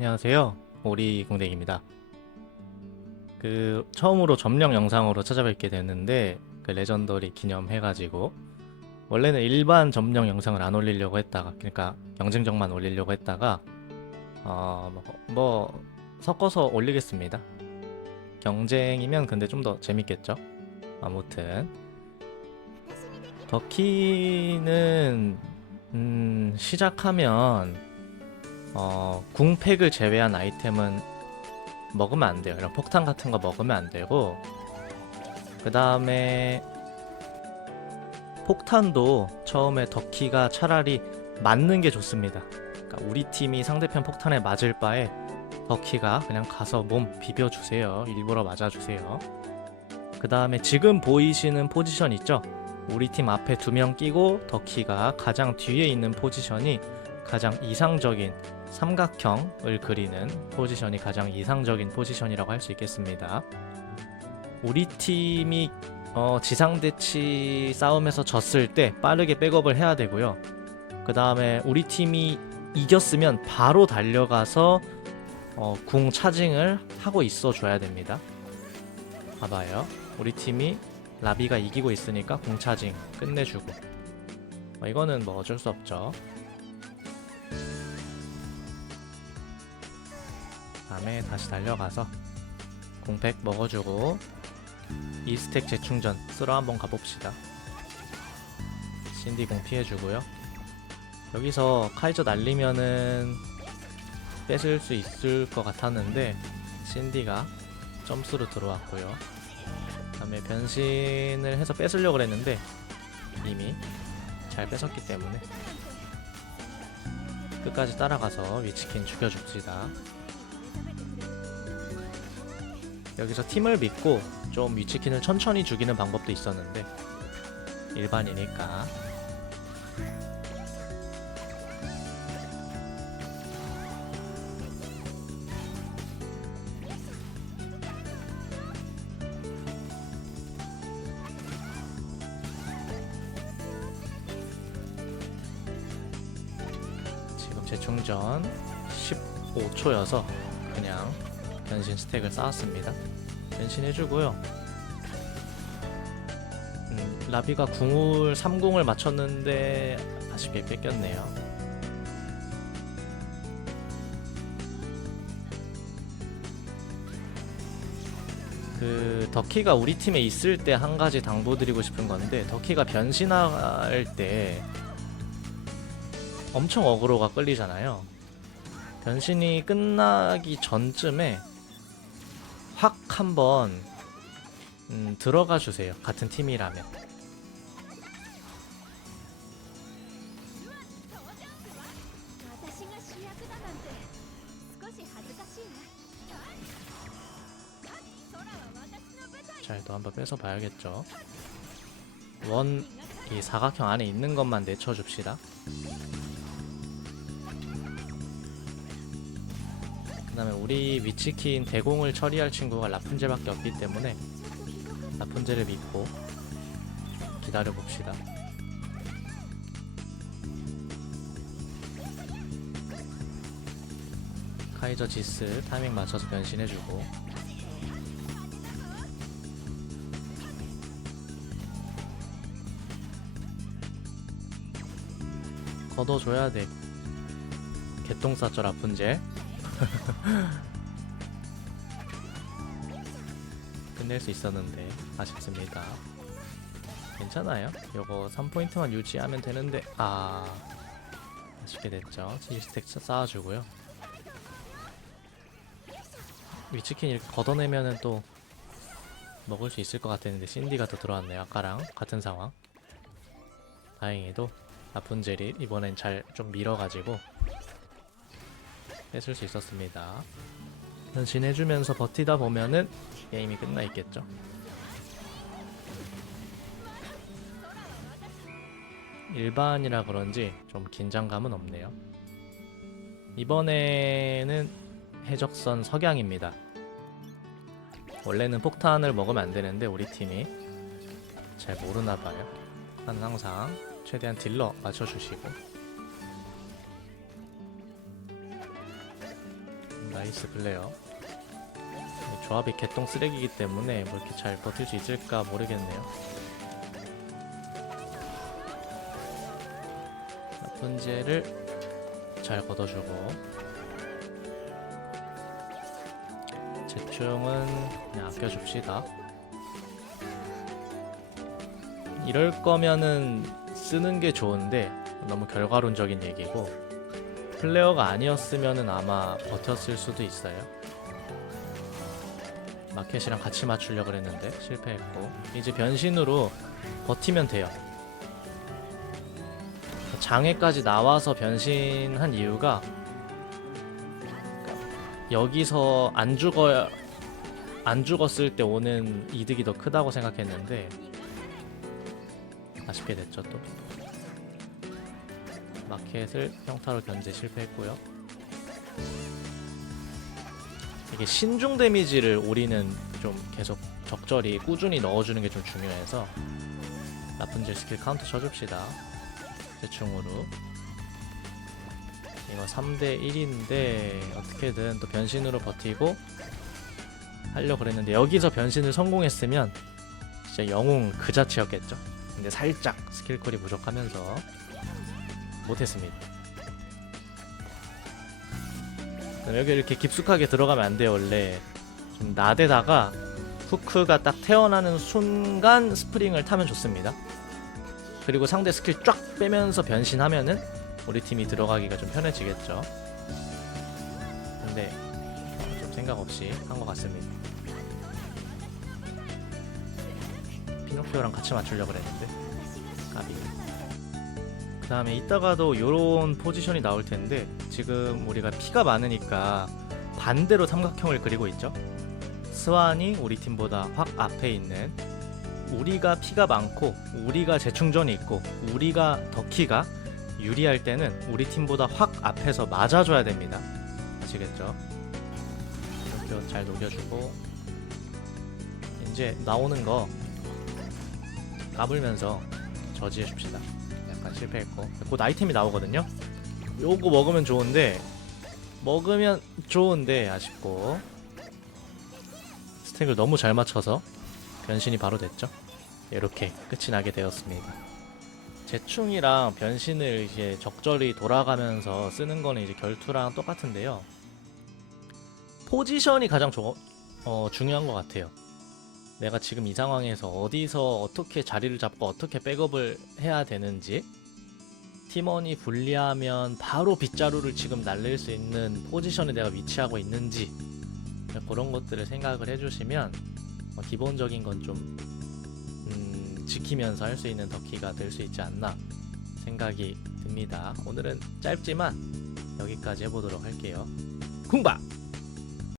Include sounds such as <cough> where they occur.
안녕하세요. 오리 공댕입니다. 그 처음으로 점령 영상으로 찾아뵙게 됐는데 그 레전더리 기념해가지고 원래는 일반 점령 영상을 안 올리려고 했다가 그러니까 경쟁적만 올리려고 했다가 어뭐 뭐 섞어서 올리겠습니다. 경쟁이면 근데 좀 더 재밌겠죠? 아무튼 더키는 음, 시작하면 어, 궁팩을 제외한 아이템은 먹으면 안 돼요. 이런 폭탄 같은 거 먹으면 안 되고 그 다음에 폭탄도 처음에 덕키가 차라리 맞는 게 좋습니다. 그러니까 우리 팀이 상대편 폭탄에 맞을 바에 덕키가 그냥 가서 몸 비벼주세요. 일부러 맞아주세요. 그 다음에 지금 보이시는 포지션 있죠? 우리 팀 앞에 두 명 끼고 덕키가 가장 뒤에 있는 포지션이 가장 이상적인 삼각형을 그리는 포지션이 가장 이상적인 포지션이라고 할 수 있겠습니다. 우리 팀이 어, 지상대치 싸움에서 졌을 때 빠르게 백업을 해야 되고요. 그 다음에 우리 팀이 이겼으면 바로 달려가서 어, 궁 차징을 하고 있어 줘야 됩니다. 봐봐요. 우리 팀이 라비가 이기고 있으니까 궁 차징 끝내주고. 어, 이거는 뭐 어쩔 수 없죠. 다음에 다시 달려가서 공팩 먹어주고 이 스택 재충전 쓰러 한번 가봅시다. 신디 공 피해주고요. 여기서 카이저 날리면은 뺏을 수 있을 것 같았는데 신디가 점수로 들어왔고요. 다음에 변신을 해서 뺏으려고 그랬는데 이미 잘 뺏었기 때문에 끝까지 따라가서 위치킨 죽여줍시다. 여기서 팀을 믿고 좀 위치킨을 천천히 죽이는 방법도 있었는데 일반이니까. 지금 재충전 15초여서 그냥 변신 스택을 쌓았습니다. 변신해주고요. 음, 라비가 궁을 3궁을 맞췄는데 아쉽게 뺏겼네요. 그 덕키가 우리 팀에 있을 때 한 가지 당부드리고 싶은 건데 덕키가 변신할 때 엄청 어그로가 끌리잖아요. 변신이 끝나기 전쯤에 확 한번 음, 들어가 주세요. 같은 팀이라면. 자, 또 한번 뺏어 봐야겠죠. 원, 이 사각형 안에 있는 것만 내쳐줍시다. 다음에 우리 위치킨 대공을 처리할 친구가 라푼젤밖에 없기 때문에 라푼젤을 믿고 기다려봅시다. 카이저 지스 타이밍 맞춰서 변신해주고 걷어줘야 돼. 개똥 쌌죠 라푼젤. <laughs> 끝낼 수 있었는데 아쉽습니다. 괜찮아요. 요거 3포인트만 유지하면 되는데 아 아쉽게 됐죠. 7스택 쌓아주고요. 위치킨 이렇게 걷어내면은 또 먹을 수 있을 것 같았는데 신디가 또 들어왔네요. 아까랑 같은 상황. 다행히도 라푼젤이 이번엔 잘 좀 밀어가지고 뺏을 수 있었습니다. 변신해주면서 버티다 보면은 게임이 끝나 있겠죠. 일반이라 그런지 좀 긴장감은 없네요. 이번에는 해적선 석양입니다. 원래는 폭탄을 먹으면 안 되는데 우리 팀이 잘 모르나 봐요. 한 항상 최대한 딜러 맞춰주시고 나이스 플레이어. 이 조합이 개똥 쓰레기이기 때문에 뭐 이렇게 잘 버틸 수 있을까 모르겠네요. 라푼젤을 잘 걷어주고 제충은 그냥 아껴줍시다. 이럴 거면은 쓰는 게 좋은데 너무 결과론적인 얘기고 플레어가 아니었으면은 아마 버텼을 수도 있어요. 마켓이랑 같이 맞추려고 그랬는데 실패했고 이제 변신으로 버티면 돼요. 장애까지 나와서 변신한 이유가 여기서 안 죽어야 안 죽었을 때 오는 이득이 더 크다고 생각했는데 아쉽게 됐죠 또 마켓을 평타로 견제 실패했고요. 이게 신중 데미지를 우리는 좀 계속 적절히 꾸준히 넣어주는 게 좀 중요해서 라푼젤 스킬 카운터 쳐줍시다. 대충으로. 이거 3대 1인데 어떻게든 또 변신으로 버티고 하려고 그랬는데 여기서 변신을 성공했으면 진짜 영웅 그 자체였겠죠. 근데 살짝 스킬콜이 부족하면서 못했습니다 여기 이렇게 깊숙하게 들어가면 안 돼요 원래 좀 나대다가 후크가 딱 태어나는 순간 스프링을 타면 좋습니다 그리고 상대 스킬 쫙 빼면서 변신하면은 우리 팀이 들어가기가 좀 편해지겠죠. 근데 좀 생각 없이 한 것 같습니다. 피노키오랑 같이 맞추려고 그랬는데 까비. 그 다음에 이따가도 요런 포지션이 나올 텐데 지금 우리가 피가 많으니까 반대로 삼각형을 그리고 있죠. 스완이 우리 팀보다 확 앞에 있는 우리가 피가 많고 우리가 재충전이 있고 우리가 덕키가 유리할 때는 우리 팀보다 확 앞에서 맞아줘야 됩니다. 아시겠죠? 이렇게 잘 녹여주고 이제 나오는 거 까불면서 저지해 줍시다. 실패했고 곧 아이템이 나오거든요. 요거 먹으면 좋은데 먹으면 좋은데 아쉽고 스택을 너무 잘 맞춰서 변신이 바로 됐죠. 이렇게 끝이 나게 되었습니다. 재충이랑 변신을 이제 적절히 돌아가면서 쓰는 거는 이제 결투랑 똑같은데요. 포지션이 가장 조, 어, 중요한 것 같아요. 내가 지금 이 상황에서 어디서 어떻게 자리를 잡고 어떻게 백업을 해야 되는지 팀원이 불리하면 바로 빗자루를 지금 날릴 수 있는 포지션에 내가 위치하고 있는지 그런 것들을 생각을 해주시면 어, 기본적인 건좀 음, 지키면서 할 수 있는 덕키가 될 수 있지 않나 생각이 듭니다. 오늘은 짧지만 여기까지 해보도록 할게요. 궁박!